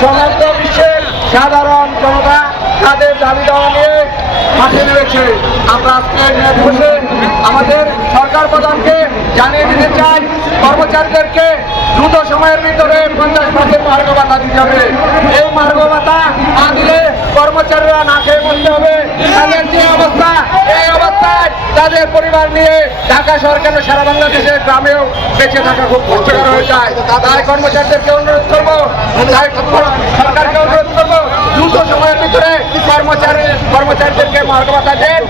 সমগ্র বিশ্বের সাধারণ জনতা তাদের দাবি দেওয়া নিয়ে মাঠে নেমেছে। আমরা আজকে বসে আমাদের সরকার প্রধানকে জানিয়ে দিতে চাই, কর্মচারীদেরকে দ্রুত সময়ের ভিতরে 50% মার্গ ভাতা দিতে হবে। এই মার্গ ভাতা না দিলে কর্মচারীরা না খেয়ে মরতে হবে। তাদের যে অবস্থা, এই অবস্থায় তাদের পরিবার নিয়ে ঢাকা সরকার সারা বাংলাদেশের গ্রামেও বেঁচে থাকা খুব কষ্টকর হয়ে যায়। তাই কর্মচারীদেরকে অনুরোধ করবো, সরকারকে অনুরোধ করবো, দ্রুত সময়ের ভিতরে কর্মচারীদেরকে মার্গ ভাতা দেন,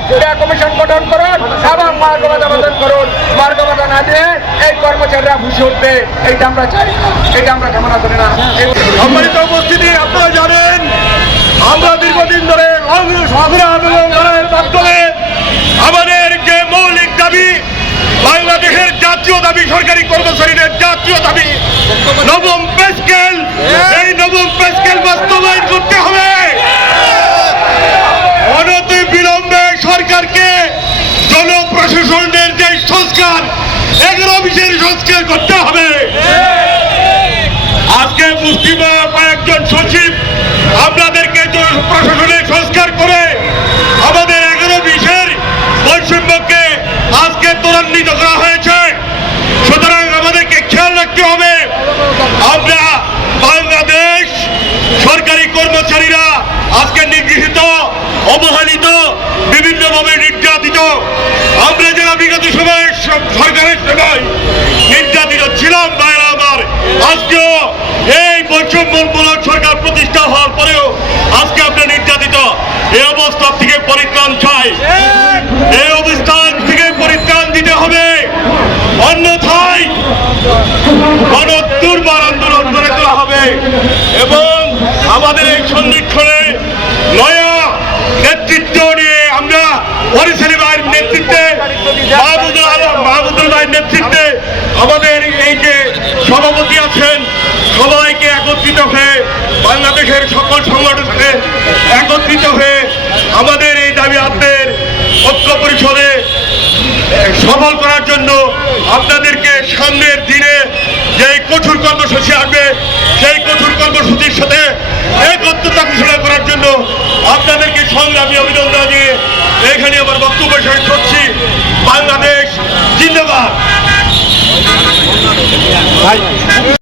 কমিশন গঠন করুন এবং মার্গ ভাতা প্রদান করুন। মার্গ ভাতা না দিয়ে এই কর্মচারীরা ভুষে উঠবে, এইটা আমরা চাই, এটা আমরা কামনা করি না। সম্মানিত উপস্থিতি, আপনারা জানেন আমরা দীর্ঘদিন ধরে সংগ্রাম এবং লড়াইয়ের মাধ্যমে আমাদের যে মৌলিক দাবি, বাংলাদেশের জাতীয় দাবি, সরকারি কর্মচারীদের জাতীয় দাবি নবম পে স্কেল, এই নবম পে স্কেল বাস্তবায়ন করতে হবে। অনতিবিলম্বে সরকারকে জনপ্রশাসনের যে সংস্কার, 11 অফিসের সংস্কার করতে হবে। আজকে মুসলিমা কয়েকজন সচিব আপনাদেরকে প্রশাসনের সংস্কার করে আমাদের 11 অফিসের বৈষম্যকে আজকে ত্বরান্বিত করা হয়েছে। সুতরাং আমাদেরকে খেয়াল রাখতে হবে, আমরা বাংলাদেশ সরকারি কর্মচারীরা আজকে নিগৃহীত, অবহেলিত, বিভিন্নভাবে নির্যাতিত। আমরা যারা বিগত সময়ে সরকারের সময় নির্যাতিত ছিলাম, ভাইরা আমার, আজকেও এই বৈষম্যমূলক সরকার প্রতিষ্ঠা হওয়ার পরেও আজকে আমরা নির্যাতিত। এই অবস্থা থেকে পরিত্রাণ চাই, এই অবস্থান থেকে পরিত্রাণ দিতে হবে, অন্যথায় দুর্বার আন্দোলন করে তোলা হবে এবং আমাদের এই সন্ধিক্ষণে নয়া নেতৃত্ব নিয়ে আমরা হরিশালী ভাইয়ের নেতৃত্বে, মাহমুদুল ভাইয়ের নেতৃত্বে আমাদের এই যে সভাপতি আছেন, সবাইকে একত্রিত হয়ে বাংলাদেশের সকল সংগঠনকে একত্রিত হয়ে আমাদের এই দাবি আদায়ের ঐক্য পরিষদে সফল করার জন্য আপনাদেরকে সামনের দিনে যে কঠোর কর্মসূচি আসবে, সেই কঠোর কর্মসূচির সাথে একত্রতা ঘোষণা করার জন্য আপনাদেরকে সংগ্রামী অভিনন্দন জানিয়ে এখানে আমার বক্তব্য শেষ করছি। বাংলাদেশ জিন্দাবাদ।